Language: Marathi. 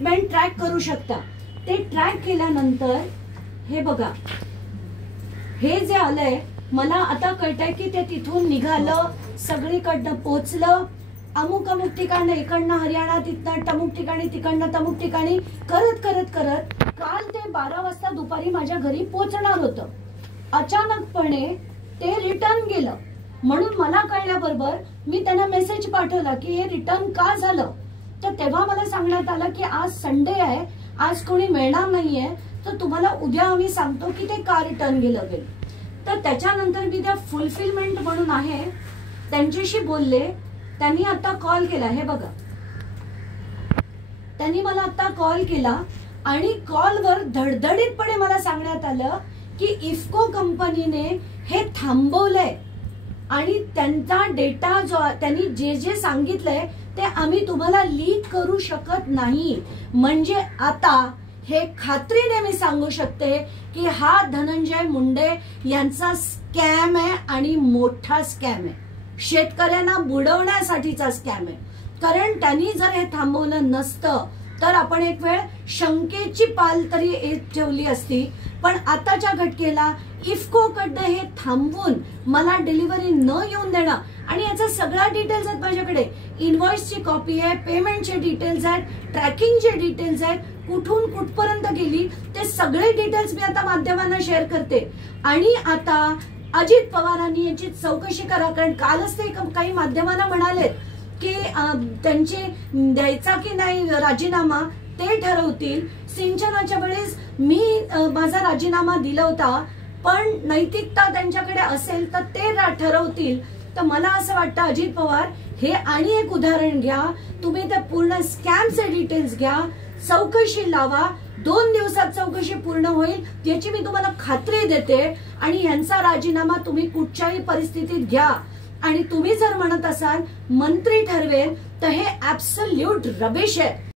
शिपमेंट ट्रॅक करू शकता। ते ट्रॅक केल्यानंतर हे बघा, हे जे आलंय मला आता कळतंय की ते तिथून निघालं, सगळीकडनं पोचलं, अमुक अमुक ठिकाणी, इकडनं हरियाणा, तिथनं तमुक ठिकाणी, तिकडनं तमुक ठिकाणी करत करत करत काल ते 12 वाजता दुपारी माझ्या घरी पोचणार होतं। अचानकपणे ते रिटर्न गेलं, म्हणून मला कळल्याबरोबर मी त्यांना मेसेज पाठवला की हे रिटर्न का झालं। तर तेव्हा मला सांगण्यात आलं की आज संडे आहे, आज कोणी मिळणार नाहीये, तर तुम्हाला उद्या आम्ही सांगतो की ते का रिटर्न गेलं। तर त्याच्यानंतर मी त्या फुलफिलमेंट म्हणून आहे त्यांच्याशी बोलले। त्यांनी आता कॉल केला, हे बघा, त्यांनी मला आता कॉल केला आणि कॉलवर धडधडीतपणे मला सांगण्यात आलं की इफ्को कंपनीने हे थांबवलंय आणि त्यांचा डेटा जो त्यांनी जे जे सांगितलंय ते आम्ही तुम्हाला लीक करू शकत नाही। म्हणजे आता हे खात्रीने मी सांगू शकते की हा धनंजय मुंडे यांचा स्कॅम आहे आणि मोठा स्कॅम आहे, शेतकऱ्यांना बुडवण्यासाठीचा स्कॅम आहे। कारण त्यांनी जर हे थांबवलं नसतं तर आपण एक वेळ शंकेची पाल तरी ठेवली असती, पण आताच्या घटकेला इफ्को कडनं हे थांबवून मला डिलिव्हरी न येऊन देणं, आणि याचा सगळा डिटेल्स आहेत माझ्याकडे, इनवॉइसची कॉपी आहे, पेमेंटचे डिटेल्स आहेत, ट्रॅकिंगचे डिटेल्स आहेत, कुठून कुठपर्यंत गेली ते सगळे डिटेल्स मी आता माध्यमांना शेअर करते। आणि आता अजित पवारांनी याची चौकशी करा, कारण कालच ते काही माध्यमांना म्हणालेत की त्यांचे द्यायचा की नाही राजीनामा ते ठरवतील। सिंचनाच्या वेळेस मी माझा राजीनामा दिला होता, पण नैतिकता त्यांच्याकडे असेल तर ते ठरवतील। तर मला असं वाटतं अजित पवार हे आणि एक उदाहरण घ्या, तुम्ही ते पूर्ण स्कॅमचे डिटेल्स घ्या, चौकशी लावा, 2 दिवसात चौकशी पूर्ण होईल याची मी तुम्हाला खात्री देते। आणि यांचा राजीनामा तुम्ही कुठच्याही परिस्थितीत घ्या, आणि तुम्ही जर म्हणत असाल मंत्री ठरवेल तर हे ऍब्सोल्यूट रबिश आहे।